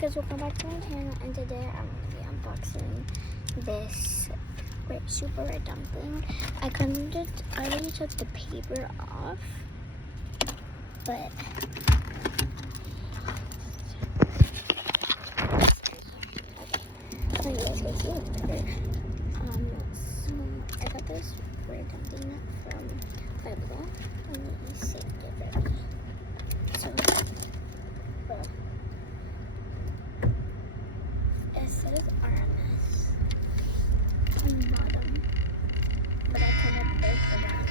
guys, welcome back to my channel, and today I'm going to be unboxing this super red dumpling. I already took the paper off, but anyways, let's see it first. So I got this red dumpling from Pueblo, and I saved it very well. So, it says RMS on the bottom, but I couldn't open it.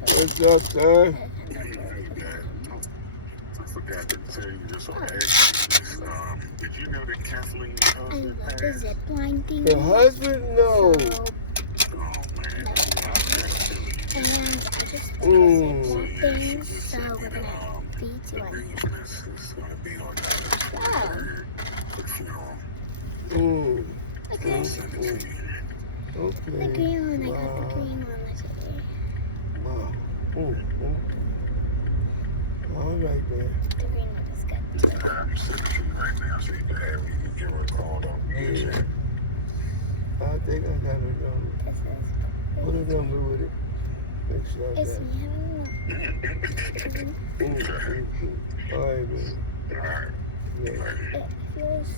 What's up, sir? I forgot to tell you this on accident. Did you know that Kathleen's husband I got the passed? zip line thing. The husband? No. So, Oh, man. and then I just put the zip things, so we're going to feed you one. It's going to be on that. Wow. Mm. Okay. I'll send it to you. Okay. The green one, I got the green one. Let's see. Wow. All right, man. The green one is good. I'm sending it to you right now so you can have it. You can give her a call on Yeah. I think I got a number. This is. Put a number with it. Make sure I got It's it. me having one. All right, man. All right. Yeah. It feels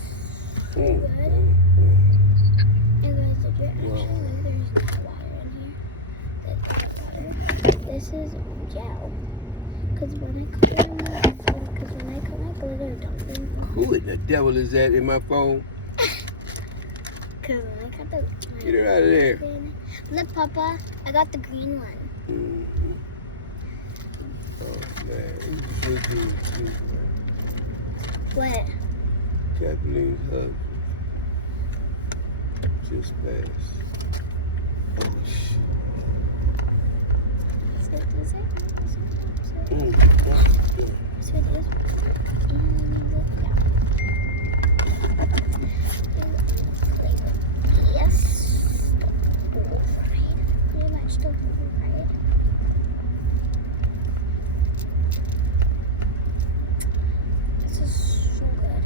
so Mm. good. It goes legit. Actually, there's no water in here. This is gel. Because when I cut my glitter dumpling, Who in the devil is that in my phone? because when I cut the Get her out of there. Look, Papa, I got the green one. Mm-hmm. Oh, man. This is good too, man. What? Kathleen's husband just passed. Oh, shit. Is it? Mm. So it is. Yes. Pretty much the whole ride. This is so good.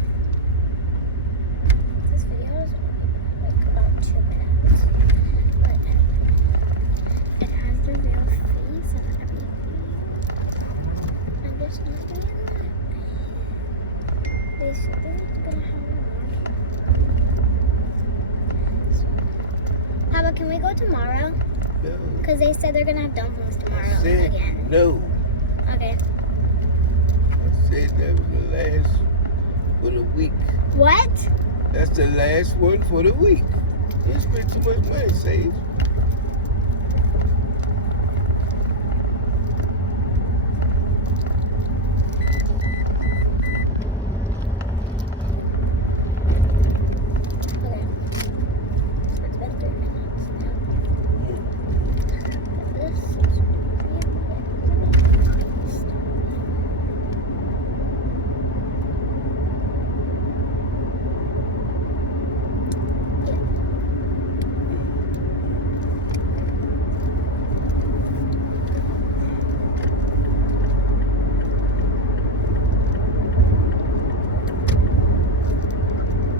This video is only like about 2 minutes, but it has the real face and everything. And there's nothing in it. They said they're gonna have more. Papa, can we go tomorrow? No. Because they said they're gonna have dumplings tomorrow I said again. no. Okay. I said that was the last for the week. What? That's the last one for the week. You spent too much money, Sage. Okay. So it's been 3 minutes now. This is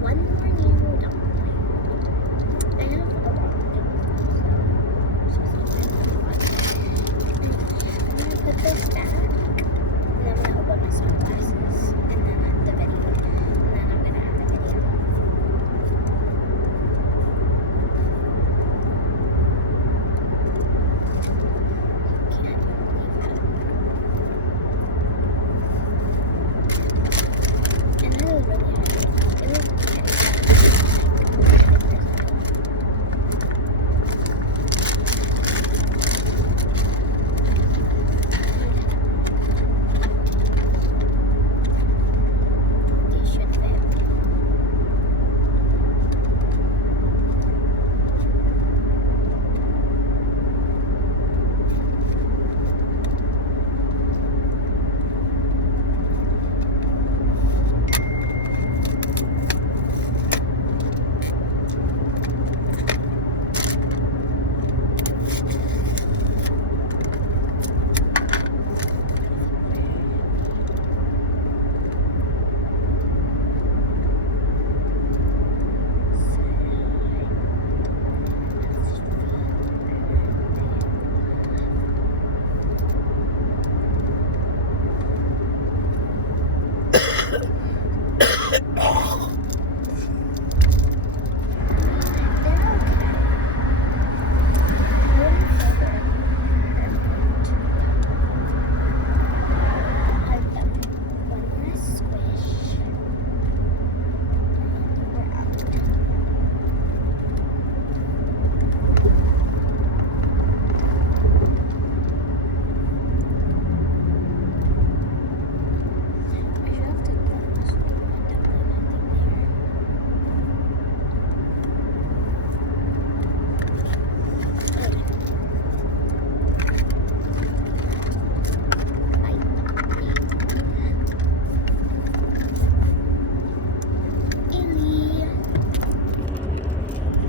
one more new dumpling. I have a lot of I'm gonna put this back, and then I'm gonna open my sunglasses, and then the video, and then I'm gonna have the video. Can't leave that. And it was really heavy. It was really heavy.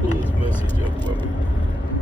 Pull this message up for me.